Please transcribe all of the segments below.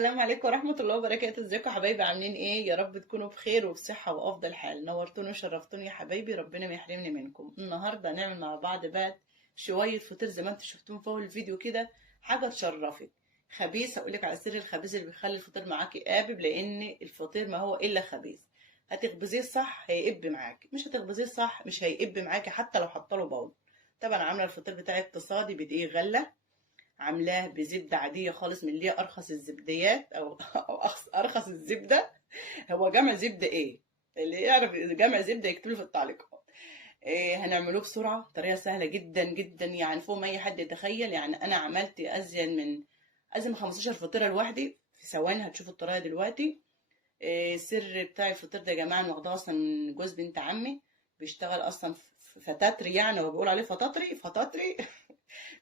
السلام عليكم ورحمة الله وبركاته. ازيكم يا حبايبي؟ عاملين ايه؟ يا رب تكونوا بخير وبصحة وافضل حال. نورتوني وشرفتوني يا حبايبي، ربنا ما يحرمني منكم. النهاردة هنعمل مع بعض بقى شوية فطير زي ما انتم شفتوهم في اول الفيديو كده، حاجة تشرفك. خبيث، هقولك على سر الخبيث اللي بيخلي الفطير معاكي قابب، لان الفطير ما هو الا خبيث. هتخبزيه صح هيقب معاكي، مش هتخبزيه صح مش هيقب معاكي حتى لو حطله باول. طبعا عاملة الفطير بتاعي اقتصادي بدقيق غلة، عاملاه بزبدة عادية خالص من اللي هي أرخص الزبديات أو أرخص الزبدة. هو جمع زبدة إيه؟ اللي يعرف جمع زبدة يكتبه في التعليقات. إيه، هنعملوه بسرعة، طريقة سهلة جدا جدا، يعني فوق ما أي حد يتخيل. يعني أنا عملت أزيد من 15 فطيرة لوحدي في ثواني، هتشوفوا الطريقة دلوقتي. إيه السر بتاع الفطير ده يا جماعة؟ أنا واخداه أصلا من جوز بنت عمي، بيشتغل أصلا في فتاتري، يعني هو بيقول عليه فطاطري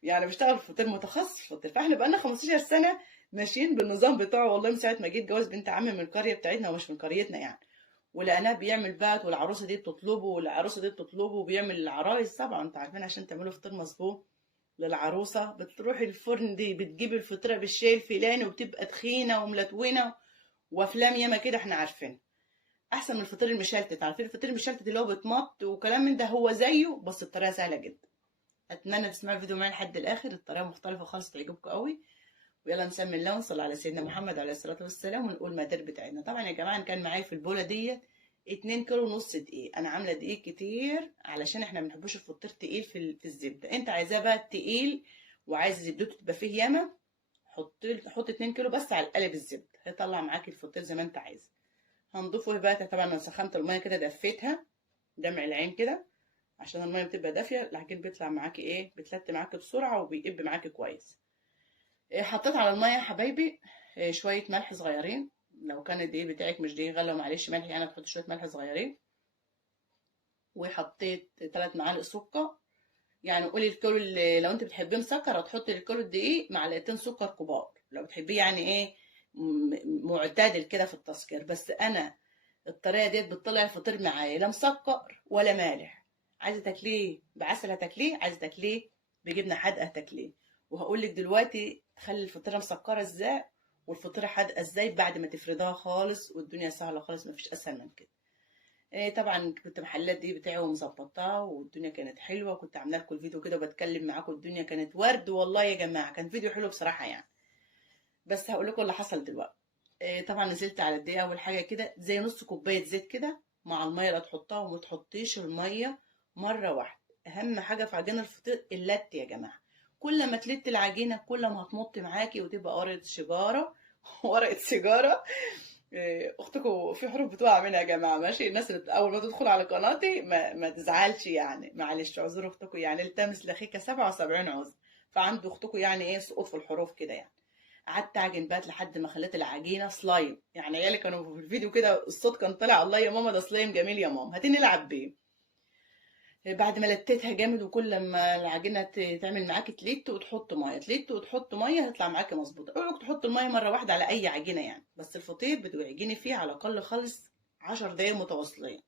يعني بيشتغل في فطير، متخصص في الفطير. فاحنا بقالنا 15 سنه ماشيين بالنظام بتاعه، والله من ساعه ما جيت جواز بنت عمي من القريه بتاعتنا ومش من قريتنا يعني. ولقيناه بيعمل بقى، والعروسه دي بتطلبه والعروسه دي بتطلبه، وبيعمل العرايس. طبعا انتوا عارفين عشان تعملوا فطير مظبوط للعروسه بتروح الفرن دي بتجيب الفطيره بالشاي الفلاني، وبتبقى تخينه وملتونه، وافلام ياما كده احنا عارفين. احسن من الفطير المشلتت. عارفين الفطير المشلتت اللي هو بيتمط وكلام من ده؟ هو زيه بس الطريقه سهله جدا. اتمنى تسمعوا الفيديو معايا لحد الاخر، الطريقه مختلفه خالص تعجبكم قوي. ويلا نسمي الله ونصلي على سيدنا محمد عليه الصلاه والسلام ونقول المقادير بتاعتنا. طبعا يا جماعه كان معايا في البوله ديت 2 كيلو ونص دقيق. انا عامله دقيق كتير علشان احنا ما بنحبوش الفطير تقيل في الزبده. انت عايزاه بقى تقيل وعايز زبدته تبقى فيه ياما، حط 2 كيلو بس على القالب الزبده، هيطلع معاك الفطير زي ما انت عايز. هنضيفه إيه بقى؟ طبعا انا سخنت الميه كده، دفيتها دمع العين كده، عشان الميه بتبقى دافيه العجين بيطلع معاكي ايه، بتلت معاكي بسرعه وبيقب معاكي كويس. حطيت على الميه يا حبايبي شويه ملح صغيرين. لو كان الدقيق بتاعك مش دقيق غله معلش ملح، يعني تحطي شويه ملح صغيرين. وحطيت 3 معالق سكر. يعني قولي الكيلو اللي لو انت بتحبيه مسكر هتحطي الكيلو الدقيق معلقتين سكر كبار، لو بتحبيه يعني ايه معتدل كده في التسكير. بس انا الطريقه ديت بتطلع الفطير معايا لا مسكر ولا مالح. عايزه تاكليه بعسل هتاكليه، عايزه تاكليه بجبنه حادقه هتاكليه. وهقول لك دلوقتي تخلي الفطيره مسكره ازاي والفطيره حادقه ازاي بعد ما تفردها خالص، والدنيا سهله خالص، مفيش اسهل من كده. إيه طبعا كنت محلات دي بتاعي ومظبطاها، والدنيا كانت حلوه، وكنت عامله لكم الفيديو كده وبتكلم معاكم، الدنيا كانت ورد والله يا جماعه، كان فيديو حلو بصراحه يعني. بس هقول لكم اللي حصل دلوقتي. طبعا نزلت على الدقيقة أول حاجة كده زي نص كوباية زيت كده مع المية اللي تحطها، وما تحطيش المية مرة واحدة. أهم حاجة في عجين الفطير اللت يا جماعة. كل ما تلت العجينة كل ما هتمط معاكي وتبقى ورقة شجارة ورقة سيجارة. أختكم في حروف بتقع منها يا جماعة، ماشي؟ الناس اللي أول ما تدخل على قناتي ما تزعلش يعني، معلش اعذروا أختكم، يعني التمس لأخيك 77 عذر. فعنده أختكم يعني إيه سقوط في الحروف كده يعني. قعدت اعجن بقى لحد ما خليت العجينه سلايم، يعني عيالي كانوا في الفيديو كده الصوت كان طالع الله يا ماما ده سلايم جميل يا ماما هاتي نلعب بيه. بعد ما لتيتها جامد، وكل ما العجينه تعمل معاكي تلت وتحط ميه، تلت وتحط ميه، هتطلع معاكي مظبوطه. اوعك تحط الميه مره واحده على اي عجينه يعني، بس الفطير بتعجني فيه على الاقل خالص 10 دقايق متواصلين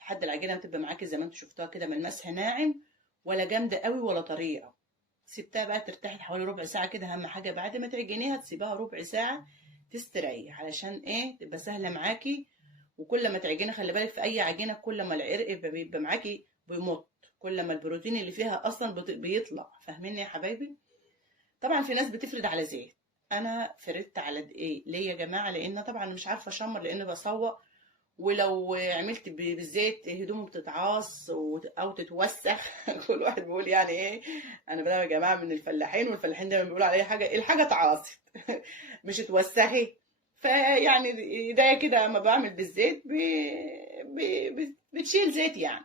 لحد العجينه تبقى معاكي زي ما انتم شفتوها كده، ملمسها ناعم ولا جامده قوي ولا طريه. سبتها بقى ترتاح حوالي ربع ساعة كده. أهم حاجة بعد ما تعجنيها تسيبها ربع ساعة تستريح، علشان إيه تبقى سهلة معاكي. وكل ما تعجني خلي بالك في أي عجينة، كل ما العرق بيبقى معاكي بيمط، كل ما البروتين اللي فيها أصلا بيطلع. فاهميني يا حبايبي؟ طبعا في ناس بتفرد على زيت، أنا فردت على دقيق. ليه يا جماعة؟ لأن طبعا مش عارفة أشمر لأن بصور، ولو عملت بالزيت هدومه بتتعاص او تتوسخ. كل واحد بيقول يعني ايه. انا بدأ يا جماعه من الفلاحين، والفلاحين دايما بيقولوا على اي حاجه الحاجه اتعاصت مش اتوسخي. فيعني ده كده اما بعمل بالزيت بتشيل زيت يعني.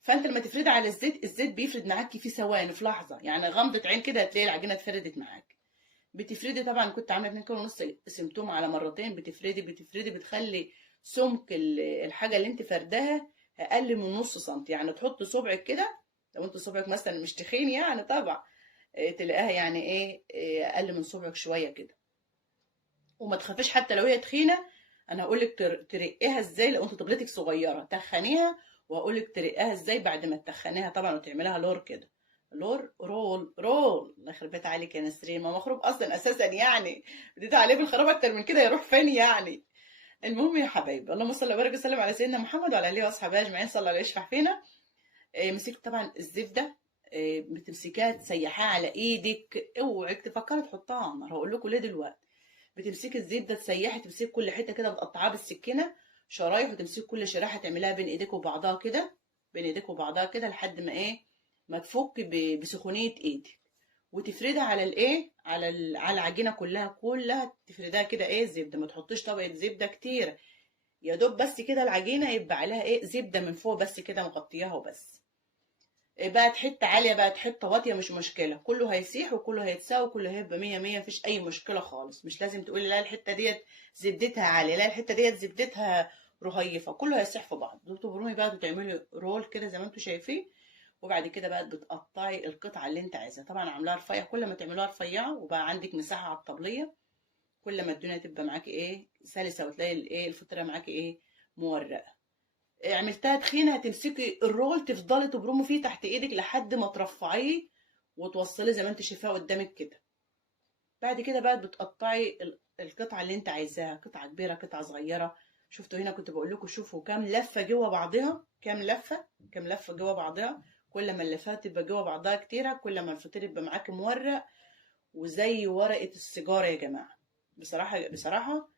فانت لما تفردي على الزيت بيفرد معاكي في ثواني، في لحظه يعني، غمضه عين كده هتلاقي العجينه اتفردت معاك. بتفردي طبعا كنت عامله 2 كيلو ونص، قسمتهم على مرتين. بتفردي بتخلي سمك الحاجه اللي انت فرداها اقل من نص سنتي، يعني تحط صبعك كده. لو انت صبعك مثلا مش تخين يعني طبعا تلاقيها يعني ايه اقل من صبعك شويه كده. وما تخافيش حتى لو هي تخينه، انا هقول لك ترقيها ازاي. لو انت طبلتك صغيره تخنيها، وهقول لك ترقيها ازاي بعد ما تخنيها طبعا وتعملها لور كده. رول الله يخرب بيت عليك يا نسرين، ما مخروب اصلا اساسا يعني، بديت عليه بالخراب اكتر من كده يروح فين يعني. المهم يا حبايبي، اللهم صل وبارك وسلم على سيدنا محمد وعلى اله واصحابه اجمعين، صلى الله عليه ويشفع فينا. مسكت طبعا الزبده، بتمسكيها تسيحيها على ايدك، اوعك تفكري تحطها على النار، هقول لكم ليه دلوقتي. بتمسكي الزبده تسيحي، تمسكي كل حته كده بتقطعيها بالسكينه شرايح، وتمسكي كل شريحه تعمليها بين ايديك وبعضها كده، بين ايديك وبعضها كده لحد ما ايه، ما تفك بسخونيه ايدك، وتفردها على الايه، على العجينه كلها تفردها كده ايه زبده، ما تحطيش طبقه زبده كتير، يا دوب بس كده العجينه يبقى عليها ايه زبده من فوق بس كده مغطياها وبس. بقت حته عاليه بقت حته واطيه مش مشكله، كله هيسيح وكله هيتساوي وكله هيبقى مية مية، مفيش اي مشكله خالص. مش لازم تقولي لا الحته ديت زبدتها عاليه، لا الحته ديت زبدتها رهيفه، كله هيسيح في بعض. بتبرمي بقى وتعملي رول كده زي ما انتم شايفين، وبعد كده بقى بتقطعي القطعه اللي انت عايزاها. طبعا عاملاها رفيع، كل ما تعملوها رفيعه وبقى عندك مساحه على الطبليه، كل ما الدنيا تبقى معاكي ايه سلسه، وتلاقي الايه الفطيره معاكي ايه مورقه. عملتها تخينه، هتمسكي الرول تفضلي تبرمي فيه تحت ايدك لحد ما ترفعيه وتوصلي زي ما انت شايفاه قدامك كده. بعد كده بقى بتقطعي القطعه اللي انت عايزاها، قطعه كبيره قطعه صغيره. شفتوا هنا كنت بقول لكم شوفوا كام لفه جوه بعضها، كام لفه جوه بعضها. كل ما اللفات تبقى جوه بعضها كتيره، كل ما الفطير يبقى معاك مورق وزي ورقه السيجاره يا جماعه. بصراحه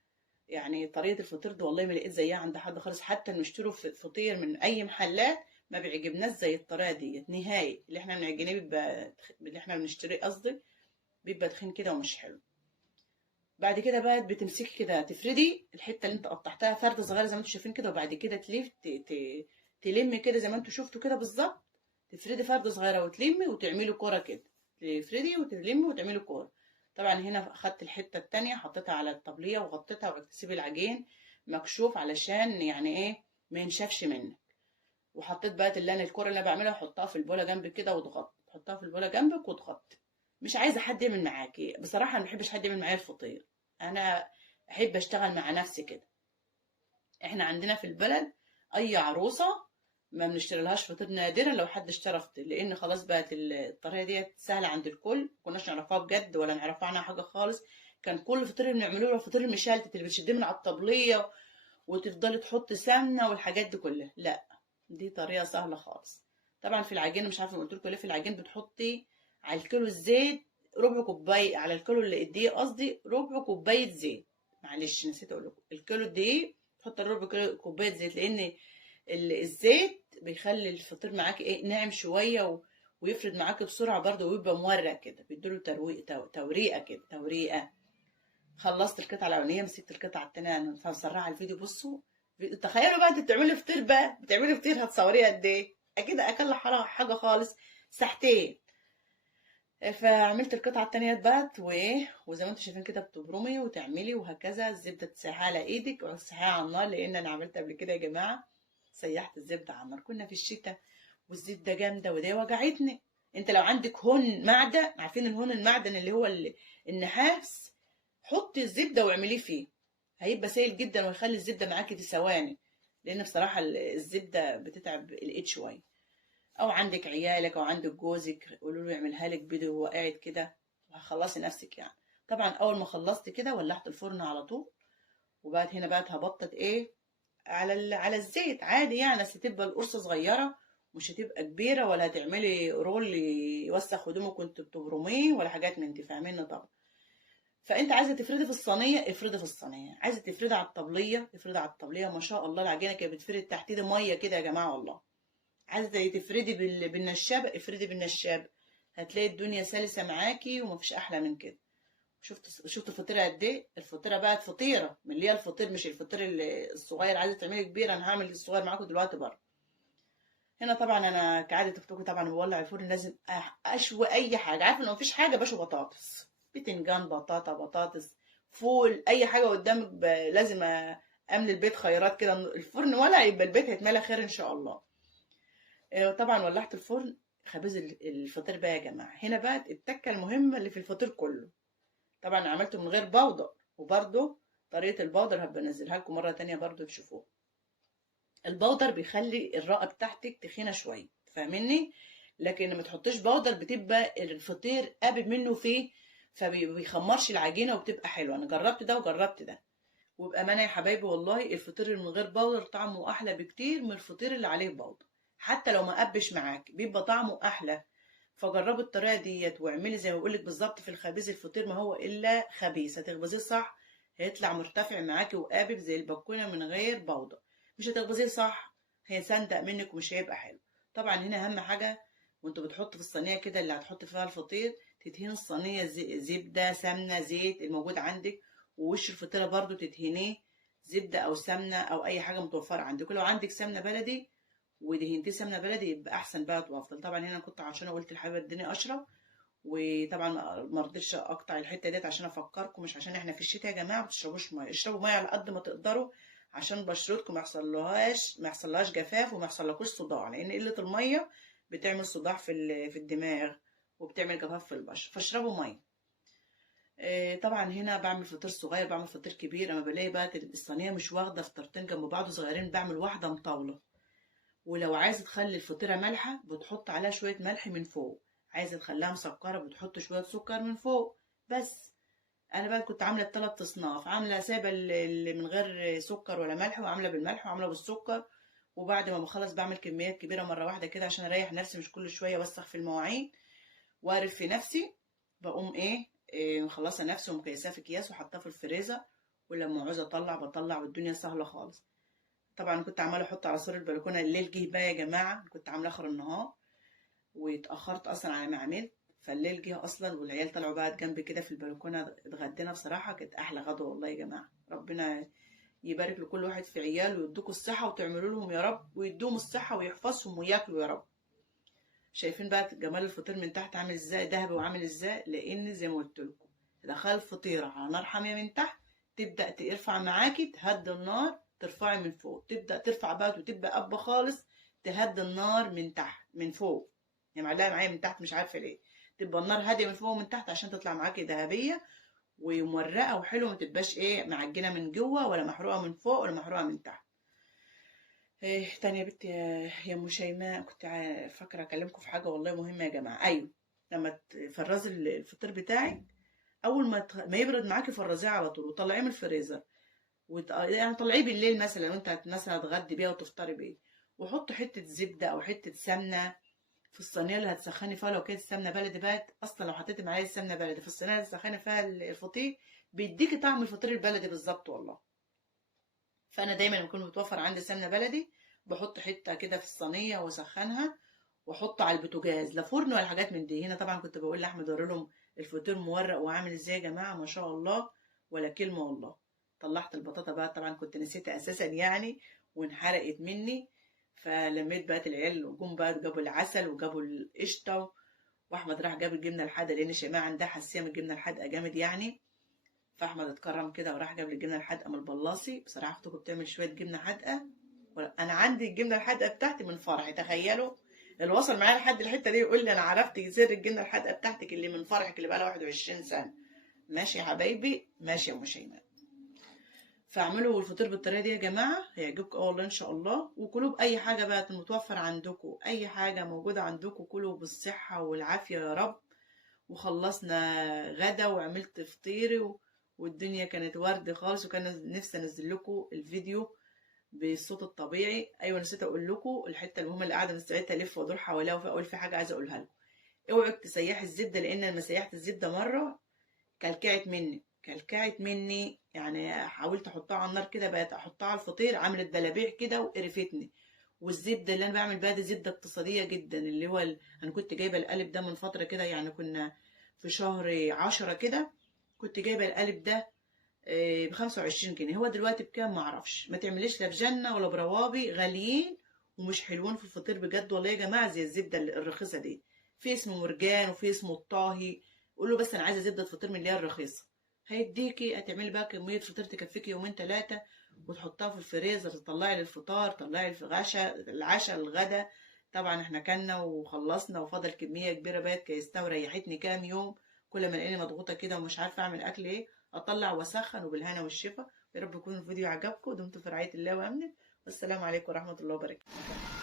يعني طريقة الفطير دي والله ما لقيت زيها عند حد خالص، حتى نشتروا فطير من أي محلات ما بيعجبناش زي الطريقة دي نهائي. اللي احنا بنعجنيه بيبقى اللي احنا بنشتريه قصدي بيبقى تخين كده ومش حلو. بعد كده بقى بتمسكي كده تفردي الحتة اللي انت قطعتها فرد صغيرة زي ما انتم شايفين كده، وبعد كده تلمي كده زي ما انتم شفتوا كده بالظبط. تفردي فرد صغيرة وتلمي وتعملي كورة كده، تفردي وتلمي وتعملي كورة. طبعا هنا خدت الحتة التانية حطيتها على الطبلية وغطيتها، وتسيبي العجين مكشوف علشان يعني ايه ما ينشفش منك. وحطيت بقى اللي الكرة اللي انا بعملها احطها في البوله جنبك كده وتغطي، تحطها في البوله جنبك وتغطي. مش عايزه حد يعمل معاكي بصراحه، انا ما بحبش حد يعمل معايا الفطير، انا احب اشتغل مع نفسي كده. احنا عندنا في البلد اي عروسه ما بنشتري لهاش فطير، نادرا لو حد اشترى فطير، لان خلاص بقت الطريقه ديت سهله عند الكل، ما كناش نعرفها بجد ولا نعرف عنها حاجه خالص. كان كل فطير اللي بنعمله له الفطير المشلتت اللي بتشديه من على الطبليه وتفضلي تحطي سمنه والحاجات دي كلها، لا دي طريقه سهله خالص. طبعا في العجين مش عارفه قلت لكم ليه، في العجين بتحطي على الكيلو الزيت ربع كوبايه، على الكيلو اللي الدقيق قصدي ربع كوبايه زيت. معلش نسيت اقول لكم الكيلو الدقيق تحط ربع كوبايه زيت، لان الزيت بيخلي الفطير معاكي ايه ناعم شويه ويفرد معاكي بسرعه برضه، ويبقى مورق كده بيديله توريقه كده توريقه. خلصت القطعه الاولانيه، مسكت القطعه الثانيه، انا مسرعه الفيديو بصوا. تخيلوا بقى انت بتعملي فطير، بقى بتعملي فطير هتصوريه قد ايه؟ اكيد اقل حاجه خالص ساعتين. فعملت القطعه التانية بقى وايه، وزي ما انتم شايفين كده بتبرمي وتعملي وهكذا. الزبده تسيحها على ايدك وتسيحها على النار، لان انا عملت قبل كده يا جماعه سيحت الزبده على النار، كنا في الشتاء والزبده جامده وده وجعتني. انت لو عندك هون معدن، عارفين الهون المعدن اللي هو النحاس، حطي الزبده واعمليه فيه، هيبقى سهل جدا ويخلي الزبده معاكي في ثواني، لان بصراحه الزبده بتتعب الايد شويه. او عندك عيالك او عندك جوزك قولوا له يعملها لك فيديو وهو قاعد كده وهخلصي نفسك يعني. طبعا اول ما خلصت كده ولعت الفرن على طول، وبعد هنا بقى هبطت ايه على الزيت عادي يعني، بس تبقى القرصه صغيره مش هتبقى كبيره، ولا هتعملي رول يوسخ هدومك كنت بتبرميه ولا حاجات من دي، فاهمين طبعا. فانت عايزه تفردي في الصينيه افردي في الصينيه، عايزه تفردي على الطبليه افردي على الطبليه. ما شاء الله العجينه كانت بتفرد تحت ايدي ميه كده يا جماعه والله. عايزه تفردي بالنشابه افردي بالنشابه، هتلاقي الدنيا سلسه معاكي ومفيش احلى من كده. شفت الفطيره قد ايه؟ الفطيره بقت فطيره من اللي هي الفطير، مش الفطير الصغير. عايزه تعملي كبير انا هعمل الصغير معاكم دلوقتي بره. هنا طبعا انا كعاده اختكم طبعا بولع الفرن، لازم اشوي اي حاجه، عارفه لو مفيش حاجه بشوي بطاطس، بتنجان بطاطس فول، اي حاجه قدامك لازم املي البيت خيرات كده. الفرن ولا يبقى البيت هيتملى خير ان شاء الله. طبعا ولعت الفرن. خبز الفطير بقى يا جماعه، هنا بقى التكه المهمه اللي في الفطير كله. طبعا عملته من غير بودر، وبرده طريقه البودر هبقى انزلها لكم مره تانية برده تشوفوها. البودر بيخلي الرقه بتاعتك تخينه شويه، فاهمني؟ لكن لما تحطيش بودر بتبقى الفطير قابب منه فيه، فبيخمرش العجينه وبتبقى حلوه. انا جربت ده وجربت ده، وبامانه يا حبايبي والله الفطير اللي من غير بودر طعمه احلى بكتير من الفطير اللي عليه بودر. حتى لو ما قبش معاك بيبقى طعمه احلى. فجربوا الطريقه ديت واعملي زي ما بقولك بالظبط. في الخبيز الفطير ما هو الا خبيز، هتخبزيه صح هيطلع مرتفع معاكي وقابب زي البكونه من غير بودر. مش هتخبزيه صح هيصندق منك ومش هيبقى حلو. طبعا هنا اهم حاجه وانتوا بتحطوا في الصينيه كده اللي هتحط فيها الفطير، تدهين الصينيه زبده سمنه زيت الموجود عندك، ووش الفطيره برضو تدهنيه زبده او سمنه او اي حاجه متوفره عندك. ولو عندك سمنه بلدي ودهنتيه سمنه بلدي يبقى احسن بقى وافضل. طبعا هنا كنت عشان قلت لحبيبه اديني اشرب، وطبعا ما رضيتش اقطع الحته ديت عشان افكركم، مش عشان احنا في الشتاء يا جماعه ما تشربوش ميه، اشربوا ميه على قد ما تقدروا عشان بشرتكم ما يحصلهاش جفاف وما يحصلكوش صداع، لان قله الميه بتعمل صداع في الدماغ وبتعمل جفاف في البشره، فاشربوا ميه. طبعا هنا بعمل فطير صغير بعمل فطير كبير. اما بلاقي بقى الصينيه مش واخده فطرتين جنب بعض صغيرين بعمل واحده مطاوله. ولو عايزه تخلي الفطيره مالحه بتحط عليها شويه ملح من فوق، عايزه تخليها مسكره بتحط شويه سكر من فوق بس. انا بقى كنت عامله الثلاث اصناف، عامله سايبه اللي من غير سكر ولا ملح، وعامله بالملح وعامله بالسكر. وبعد ما بخلص بعمل كميات كبيره مره واحده كده عشان اريح نفسي، مش كل شويه اوسخ في المواعين واعرف في نفسي. بقوم مخلصه نفسي ومكيساه في اكياس وحطاه في الفريزر، ولما عاوزه اطلع بطلع والدنيا سهله خالص. طبعا كنت عماله احط على سور البلكونه. الليل جه بقى يا جماعه، كنت عامله اخر النهار واتاخرت اصلا على ما عملت، فالليل جه اصلا والعيال طلعوا بقى جنبي كده في البلكونه اتغدينا. بصراحه كانت احلى غدا والله يا جماعه. ربنا يبارك لكل واحد في عياله ويدوكوا الصحه وتعملوا لهم يا رب ويدوهم الصحه ويحفظهم وياكلوا يا رب. شايفين بقى جمال الفطير من تحت عامل ازاي ذهبي وعامل ازاي؟ لان زي ما قلت لكم دخل الفطيره على نار حاميه من تحت تبدا ترفع معاكي، تهدي النار ترفعي من فوق، تبدا ترفع بقى وتبقى قبه خالص، تهدي النار من تحت من فوق. يعني معلقه معايا من تحت مش عارفه ليه، تبقى النار هاديه من فوق ومن تحت عشان تطلع معاكي ذهبيه ومورقه وحلوه، ما تبقاش معجنه من جوه ولا محروقه من فوق ولا محروقه من تحت. تاني يا بنتي يا ام شيماء، كنت فاكره اكلمكم في حاجه والله مهمه يا جماعه. ايوه، لما تفرزي الفطير بتاعك اول ما يبرد معاكي فرزيه على طول وطلعيه من الفريزر يعني طلعيه بالليل مثلا وانت مثلا هتغدي بيها وتفطري بيه، وحط حته زبده او حته سمنه في الصينيه اللي هتسخني فيها. لو كانت السمنه بلدي بقى اصلا لو حطيتي معايا السمنه بلدي في الصينيه اللي هتسخني فيها الفطير بيديكي طعم الفطير البلدي بالظبط والله. فانا دايما لما يكون متوفر عندي سمنه بلدي بحط حته كده في الصينيه واسخنها واحطه على البوتاجاز، لا فرن ولا حاجات من دي. هنا طبعا كنت بقول لاحمد وري لهم الفطير مورق وعامل ازاي يا جماعه ما شاء الله ولا كلمه والله. طلعت البطاطا بقى طبعا كنت نسيتها اساسا يعني وانحرقت مني، فلميت بقى العيال وجم بقى جابوا العسل وجابوا القشطه، واحمد راح جاب الجبنه الحادقه لان شيماء عندها حساسيه من الجبنه الحادقه جامد يعني. فاحمد اتكرم كده وراح جاب لي الجبنه الحادقه من البلاصي. بصراحه اختكم بتعمل شويه جبنه حادقه، انا عندي الجبنه الحادقه بتاعتي من فرحي. تخيلوا اللي وصل معايا لحد الحته دي يقول لي انا عرفت سر الجبنه الحادقه بتاعتك اللي من فرحك اللي بقى لها 21 سنه. ماشي يا حبايبي، ماشي يا ام شيماء. فاعملوا الفطير بالطريقه دي يا جماعه هيعجبكم والله ان شاء الله. وكلوا باي حاجه بقى متوفر عندكم، اي حاجه موجوده عندكم كلوا بالصحه والعافيه يا رب. وخلصنا غدا وعملت فطيري والدنيا كانت ورد خالص، وكان نفسي انزل لكم الفيديو بالصوت الطبيعي. ايوه نسيت اقول لكم الحته المهمه اللي قاعده مستعده الف وادور حواليها واقول في حاجه عايزه اقولها لكم. اوعوا تسيحي الزبده، لان لما سيحت الزبده مره كلكعت مني يعني. حاولت احطها على النار كده بقت احطها على الفطير عملت بلابيع كده وقرفتني. والزبده اللي انا بعمل بيها دي زبده اقتصاديه جدا، اللي هو انا كنت جايبه القالب ده من فتره كده يعني كنا في شهر 10 كده، كنت جايبه القالب ده ب25 جنيه. هو دلوقتي بكام معرفش. ما تعمليش لا بجنة ولا بروابي، غاليين ومش حلوين في الفطير بجد والله يا جماعه زي الزبده الرخيصه دي. في اسمه مرجان وفي اسمه الطاهي، قول له بس انا عايزه زبده فطير من اللي هي الرخيصه هيديكي. هتعملي بقى كميه فطير تكفيكي يومين ثلاثه وتحطها في الفريزر، تطلعي للفطار طلعي العشاء الغدا. طبعا احنا كلنا وخلصنا وفضل كميه كبيره بقت كيستها وريحتني كام يوم. كل ما الاقيني مضغوطه كده ومش عارفه اعمل اكل ايه اطلع واسخن وبالهنا والشفا. يا رب يكون الفيديو عجبكم. دمتم في رعايه الله وامنه، والسلام عليكم ورحمه الله وبركاته.